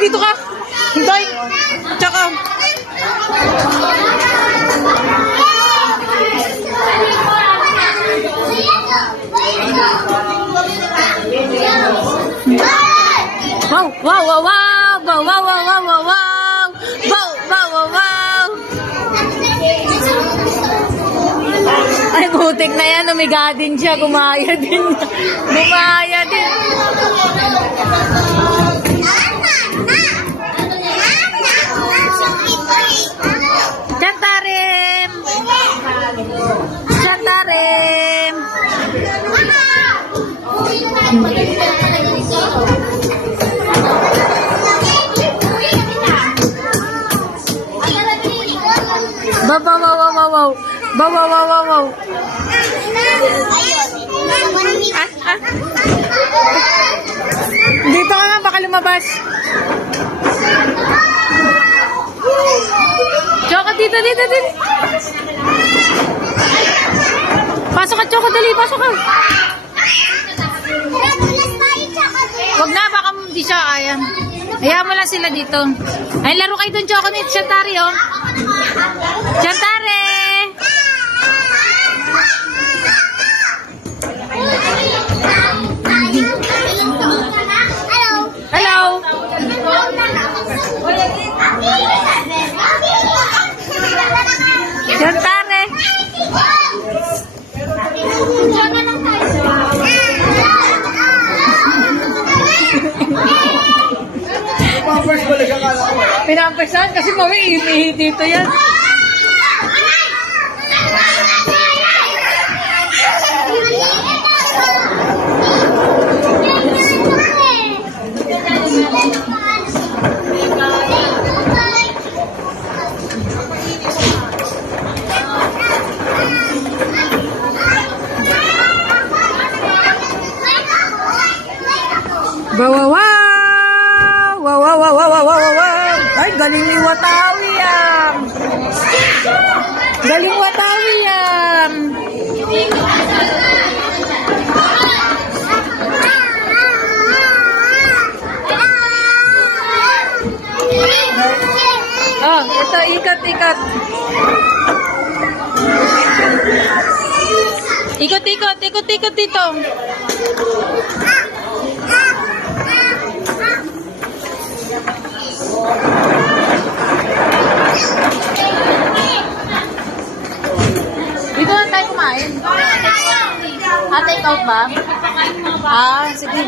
dito ka. Hinday. Tsaka. Wow, wow, wow, wow, wow, wow, wow, wow, wow, wow, wow, wow, wow. Ay, butik na yan. Umiga din siya. Gumaya din. Gumaya din. Chantarim! Chantarim! Wow, wow, wow, wow, wow, wow. Wow, wow, wow, wow, wow. Dito ka nga, baka lumabas. Choco, dito. Pasok ka, Choco, dali, pasok ka. Wag na, baka hindi siya kaya. Hayaan mo lang sila dito. Ay, laro kayo dun, Choco, nito, Chantari, oh. Chantari! Hello! Chantari! Pinampersan kasi mami ihi dito yan. Wow, wow, wow! Wow, wow, wow, wow, wow, wow, wow! Ay, galing ni Watawi yan! Galing Watawi yan! Oh, ito, ikat. Ikot dito. Dito na tayo kumain. Take out ba? Sige.